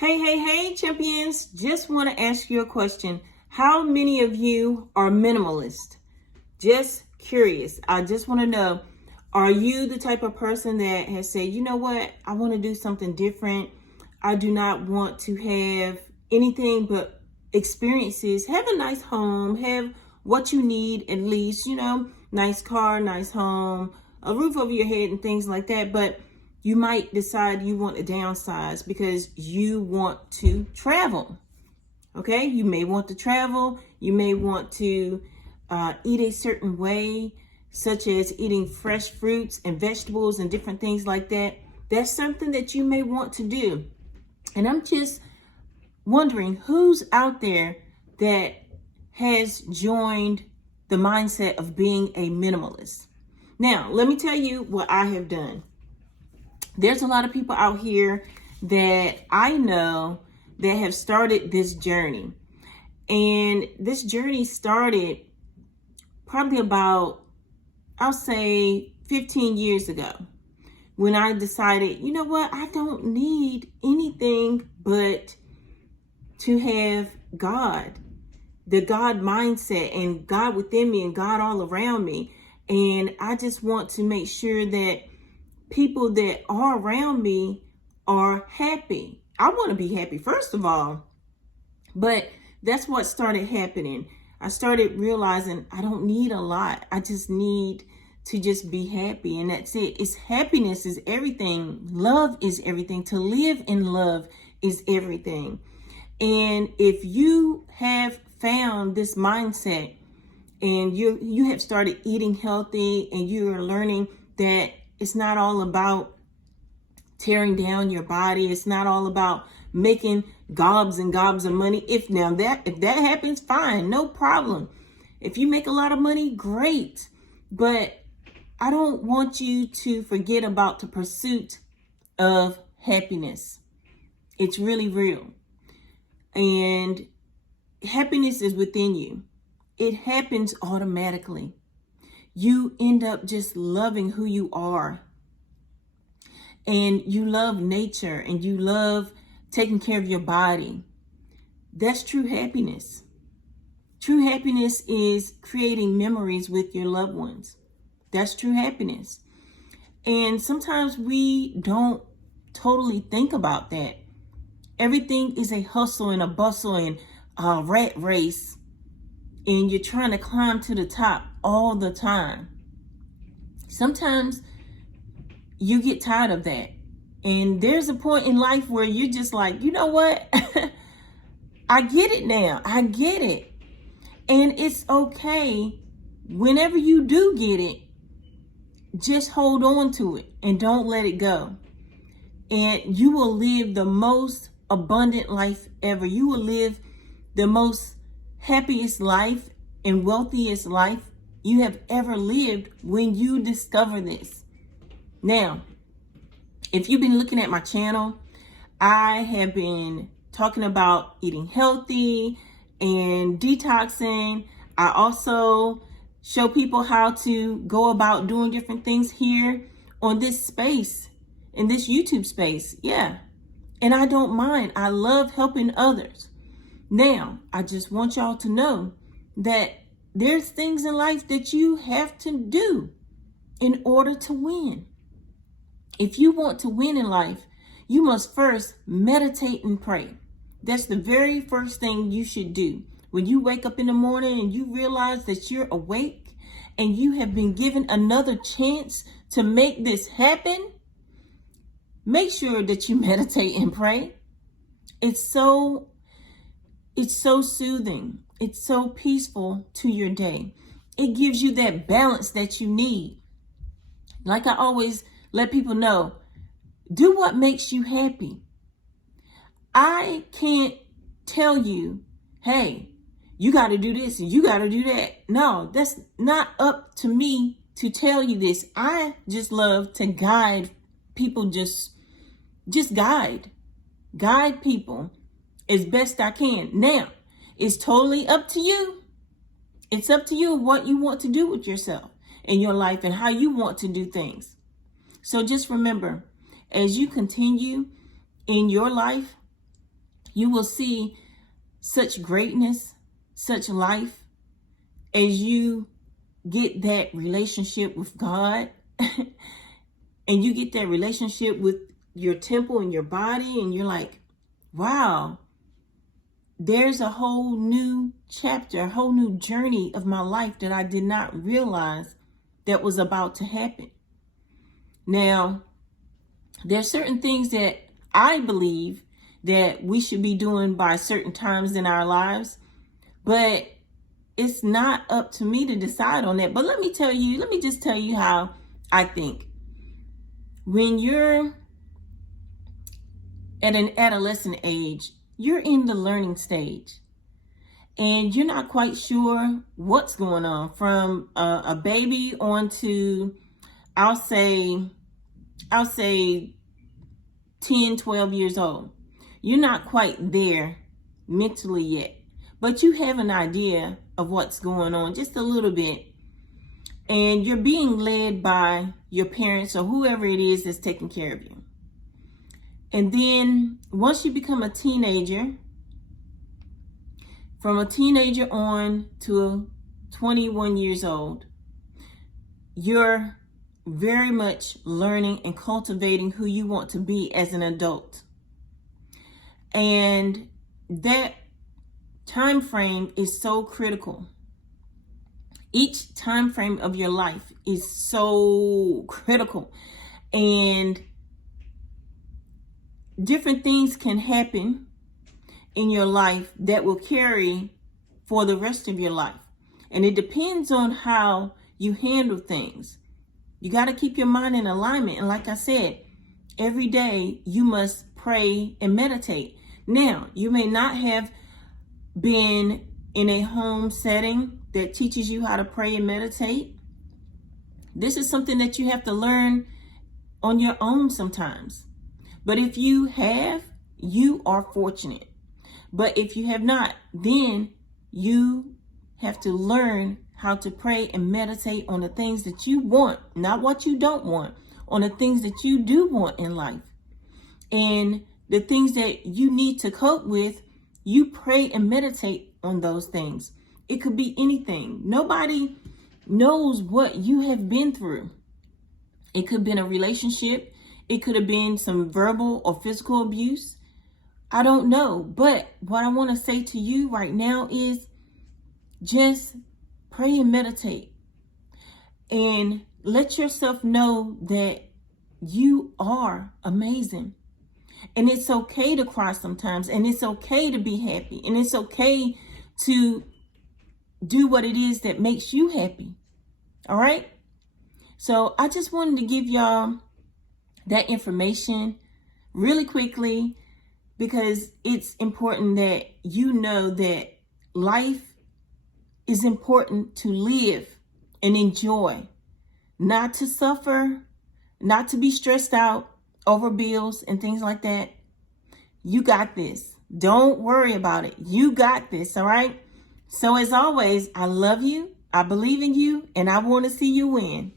Hey, champions. Just want to ask you a question. How many of you are minimalist? Just curious. I just want to know, are you the type of person that has said, you know what? I want to do something different. I do not want to have anything but experiences. Have a nice home. Have what you need at least, nice car, nice home, a roof over your head and things like that. But you might decide you want to downsize because you want to travel. Okay, you may want to travel. You may want to eat a certain way, such as eating fresh fruits and vegetables and different things like that. That's something that you may want to do. And I'm just wondering who's out there that has joined the mindset of being a minimalist. Now, let me tell you what I have done. There's a lot of people out here that I know that have started this journey. And this journey started probably about, I'll say 15 years ago, when I decided, you know what, I don't need anything but to have God, the God mindset and God within me and God all around me. And I just want to make sure that people that are around me are happy. I want to be happy, first of all, but that's what started happening. I started realizing I don't need a lot. I just need to just be happy, and that's it. It's happiness is everything. Love is everything. To live in love is everything. And if you have found this mindset and you have started eating healthy and you're learning that it's not all about tearing down your body. It's not all about making gobs and gobs of money. If that happens, fine, no problem. If you make a lot of money, great. But I don't want you to forget about the pursuit of happiness. It's really real. And happiness is within you. It happens automatically. You end up just loving who you are. And you love nature and you love taking care of your body. That's true happiness. True happiness is creating memories with your loved ones. That's true happiness. And sometimes we don't totally think about that. Everything is a hustle and a bustle and a rat race. And you're trying to climb to the top all the time. Sometimes you get tired of that. And there's a point in life where you're just like, you know what? I get it now. I get it. And it's okay. Whenever you do get it, just hold on to it and don't let it go. And you will live the most abundant life ever. You will live the most happiest life and wealthiest life you have ever lived when you discover this. Now, if you've been looking at my channel, I have been talking about eating healthy and detoxing. I also show people how to go about doing different things here on this space, in this YouTube space. Yeah. And I don't mind. I love helping others. Now, I just want y'all to know that there's things in life that you have to do in order to win. If you want to win in life, you must first meditate and pray. That's the very first thing you should do. When you wake up in the morning and you realize that you're awake and you have been given another chance to make this happen, make sure that you meditate and pray. It's so soothing. It's so peaceful to your day. It gives you that balance that you need. Like I always let people know, do what makes you happy. I can't tell you, hey, you got to do this and you got to do that. No, that's not up to me to tell you this. I just love to guide people, just guide people as best I can. Now, it's totally up to you. It's up to you what you want to do with yourself in your life and how you want to do things. So just remember, as you continue in your life, You will see such greatness, such life as you get that relationship with God and you get that relationship with your temple and your body, and you're like, wow, there's a whole new chapter, a whole new journey of my life that I did not realize that was about to happen. Now, there's certain things that I believe that we should be doing by certain times in our lives, but it's not up to me to decide on that. But let me just tell you how I think. When you're at an adolescent age, you're in the learning stage and you're not quite sure what's going on from a baby on to, I'll say 10, 12 years old. You're not quite there mentally yet, but you have an idea of what's going on just a little bit. And you're being led by your parents or whoever it is that's taking care of you. And then once you become a teenager, from a teenager on to 21 years old, you're very much learning and cultivating who you want to be as an adult. And that time frame is so critical. Each time frame of your life is so critical, and different things can happen in your life that will carry for the rest of your life. And it depends on how you handle things. You got to keep your mind in alignment. And like I said, every day you must pray and meditate. Now, you may not have been in a home setting that teaches you how to pray and meditate. This is something that you have to learn on your own sometimes. But if you have, you are fortunate. But if you have not, then you have to learn how to pray and meditate on the things that you want, not what you don't want, on the things that you do want in life. And the things that you need to cope with, you pray and meditate on those things. It could be anything. Nobody knows what you have been through. It could have been a relationship. It could have been some verbal or physical abuse. I don't know. But what I want to say to you right now is just pray and meditate. And let yourself know that you are amazing. And it's okay to cry sometimes. And it's okay to be happy. And it's okay to do what it is that makes you happy. All right? So I just wanted to give y'all that information really quickly, because it's important that you know that life is important to live and enjoy, not to suffer, not to be stressed out over bills and things like that. You got this. Don't worry about it. You got this. All right? So as always, I love you. I believe in you, and I want to see you win.